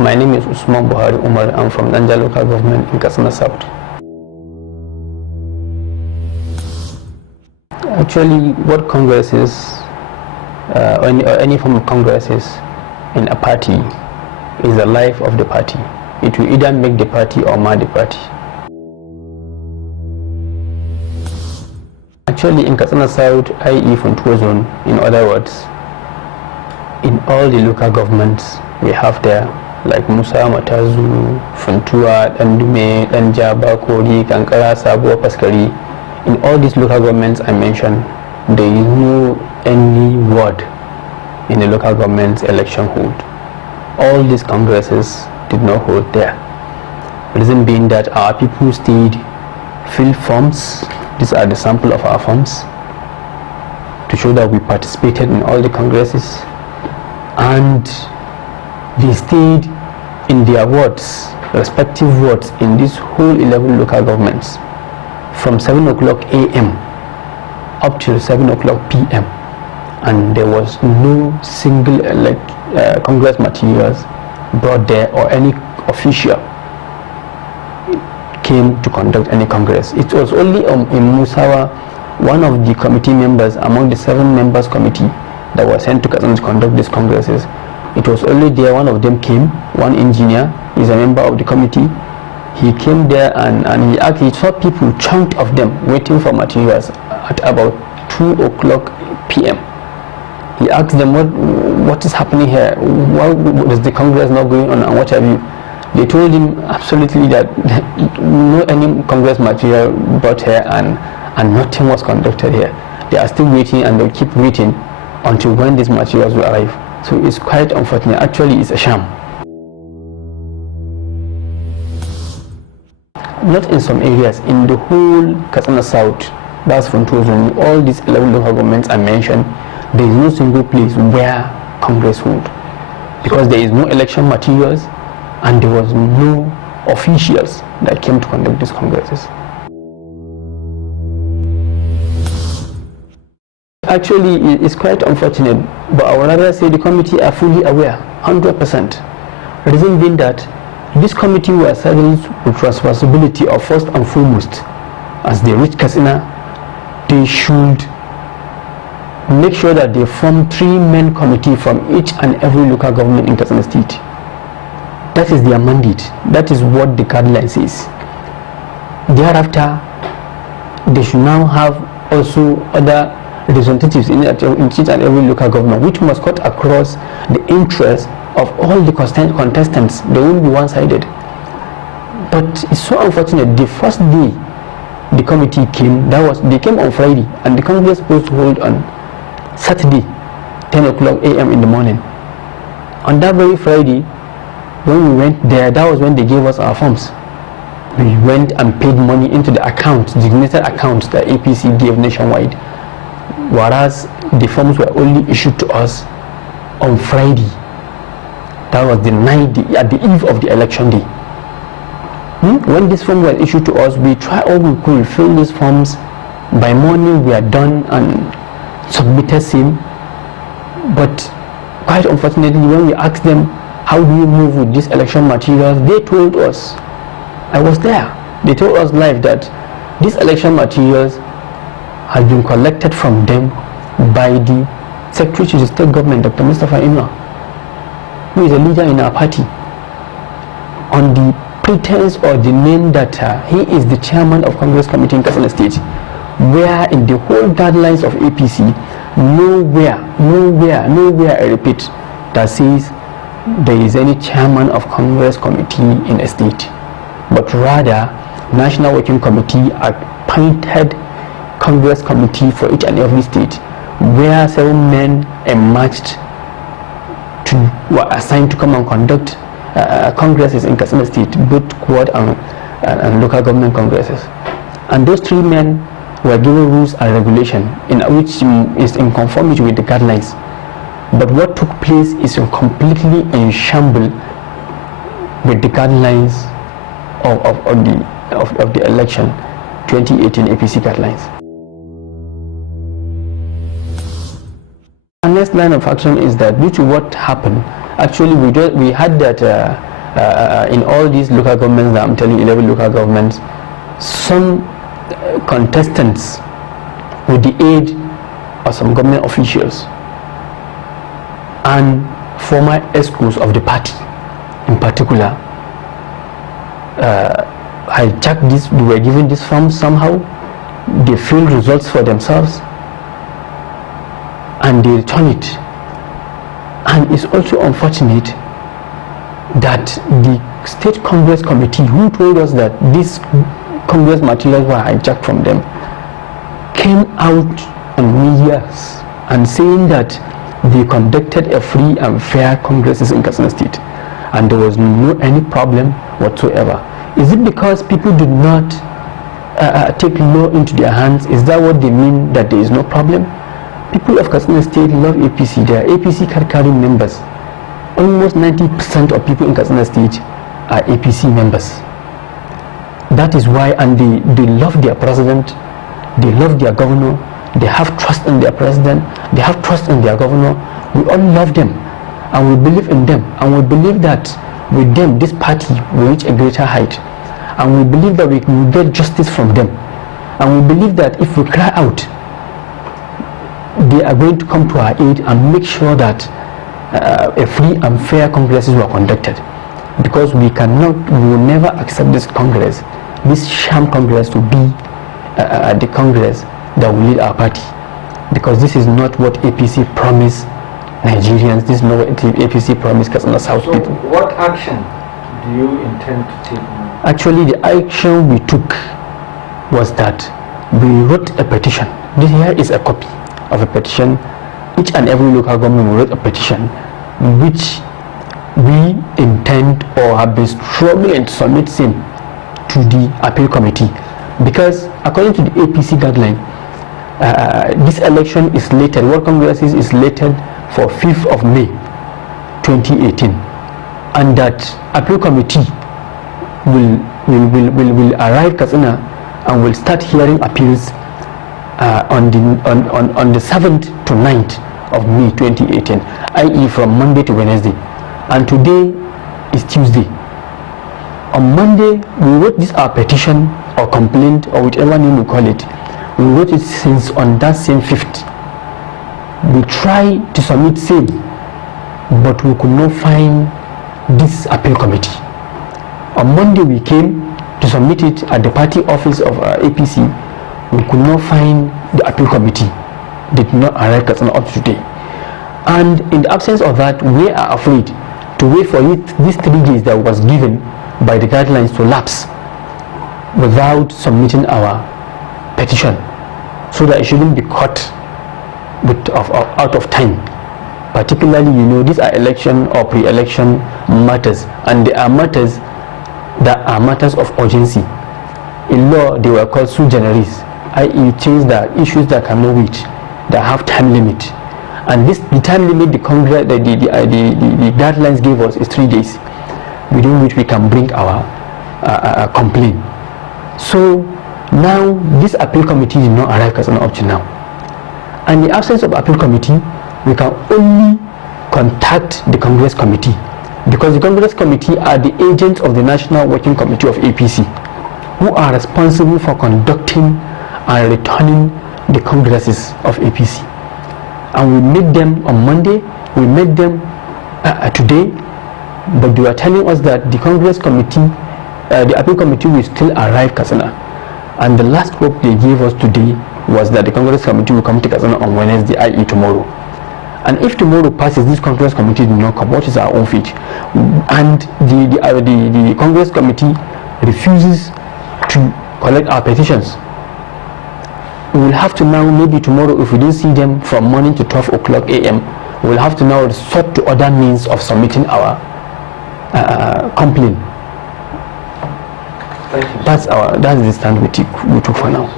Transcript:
My name is Usman Buhari Umar. I'm from Nanja local government in Katsina South. Actually, what Congress is, or any form of Congress is in a party, is the life of the party. It will either make the party or mar the party. Actually, in Katsina South, i.e. Funtua zone, in other words, in all the local governments we have there, like Musa, Matazu, Funtua, Dandume, Danjaba, Kori, Kankara, Sabo, Paskari. In all these local governments I mentioned, there is no any word in the local government's election hold. All these congresses did not hold there. Reason being that our people stayed, filled forms. These are the sample of our forms to show that we participated in all the congresses, and they stayed in their wards, respective wards, in these whole 11 local governments from 7 o'clock a.m. up till 7 o'clock p.m. and there was no single congress materials brought there, or any official came to conduct any congress. It was only in Musawa, one of the committee members among the 7 members committee that was sent to Katsina to conduct these congresses. It was only there one of them came, one engineer, is a member of the committee. He came there and he actually saw people, chunked of them, waiting for materials at about 2 o'clock p.m. He asked them, what is happening here? Why is the congress not going on, and what have you? They told him absolutely that no any congress material brought here, and nothing was conducted here. They are still waiting, and they'll keep waiting until when these materials will arrive. So it's quite unfortunate. Actually, it's a sham. Not in some areas, in the whole Katsina South, that's Funtua zone, all these 11 local governments I mentioned, there is no single place where Congress hold, because there is no election materials and there was no officials that came to conduct these congresses. Actually, it's quite unfortunate, but I would rather say the committee are fully aware, 100%. Reason being that this committee was saddled with responsibility of, first and foremost, as they reach Katsina, they should make sure that they form 3 main committees from each and every local government in Katsina State. That is their mandate. That is what the guideline says. Thereafter, they should now have also other representatives in each and every local government, which must cut across the interests of all the contestants. They won't be one-sided. But it's so unfortunate. The first day the committee came, they came on Friday, and the Congress was supposed to hold on Saturday, 10 o'clock a.m. in the morning. On that very Friday, when we went there, that was when they gave us our forms. We went and paid money into the account, designated accounts that APC gave nationwide, whereas the forms were only issued to us on Friday. That was the night, at the eve of the election day. When this form was issued to us, we tried all we could, fill these forms. By morning, we are done and submitted same. But quite unfortunately, when we asked them, how do you move with these election materials, they told us, I was there, they told us live that these election materials have been collected from them by the Secretary to the State Government, Dr. Mustafa Imla, who is a leader in our party, on the pretense or the name that he is the chairman of Congress Committee in Katsina State, where in the whole guidelines of APC, nowhere, I repeat, that says there is any chairman of Congress Committee in a state, but rather National Working Committee appointed Congress Committee for each and every state, where 7 men emerged were assigned to come and conduct congresses in Katsina State, both quad and local government congresses. And those 3 men were given rules and regulation in which is in conformity with the guidelines. But what took place is completely in shambles with the guidelines of the election 2018 APC guidelines. Our next line of action is that due to what happened, actually we had that in all these local governments that I'm telling you, 11 local governments, some contestants, with the aid of some government officials and former escorts of the party in particular, hijacked this, they were given this form somehow, they filled results for themselves and they return it. And it's also unfortunate that the State Congress Committee, who told us that these Congress materials were hijacked from them, came out on medias and saying that they conducted a free and fair congresses in Katsina State and there was no any problem whatsoever. Is it because people did not take law into their hands? Is that what they mean, that there is no problem? People of Katsina State love APC. They are APC card-carrying members. Almost 90% of people in Katsina State are APC members. That is why, and they love their president, they love their governor, they have trust in their president, they have trust in their governor. We all love them and we believe in them, and we believe that with them this party will reach a greater height, and we believe that we can get justice from them, and we believe that if we cry out, they are going to come to our aid and make sure that a free and fair congresses were conducted, because we will never accept this congress, this sham congress, to be the congress that will lead our party, because this is not what APC promised Nigerians. This is not what APC promised Katsina South people. What action do you intend to take now? Actually, the action we took was that we wrote a petition. This here is a copy of a petition. Each and every local government wrote a petition which we intend or have been struggling to submit same to the appeal committee, because according to the APC guideline, this election is slated, World Congress is slated for 5th of May 2018, and that appeal committee will arrive Katsina and will start hearing appeals on the 7th to 9th of May 2018, i.e. from Monday to Wednesday, and today is Tuesday. On Monday we wrote this our petition or complaint or whichever name we call it. We wrote it since on that same 5th. We tried to submit same, but we could not find this appeal committee. On Monday we came to submit it at the party office of APC. We could not find the appeal committee. Did not arrive Katsina up to today. And in the absence of that, we are afraid to wait for it, these 3 days that was given by the guidelines to lapse without submitting our petition, so that it shouldn't be caught out of time. Particularly, these are election or pre-election matters, and they are matters that are matters of urgency. In law, they were called sui generis, i.e. things that issues that cannot wait, that have time limit. And the time limit the Congress, the guidelines gave us is 3 days, within which we can bring our complaint. So now this appeal committee did not arrive up to now. And in the absence of appeal committee, we can only contact the Congress committee, because the Congress committee are the agents of the National Working Committee of APC, who are responsible for conducting and returning the congresses of APC. And we met them on Monday, we met them today, but they were telling us that the Congress committee, the appeal committee will still arrive Katsina. And the last hope they gave us today was that the Congress committee will come to Katsina on Wednesday, i.e. tomorrow. And if tomorrow passes, this Congress committee will not come. What is our own fate? And the Congress committee refuses to collect our petitions. We will have to now, maybe tomorrow, if we didn't see them from morning to 12 o'clock a.m., we will have to now resort to other means of submitting our complaint. Thank you. That's the stand we took for now.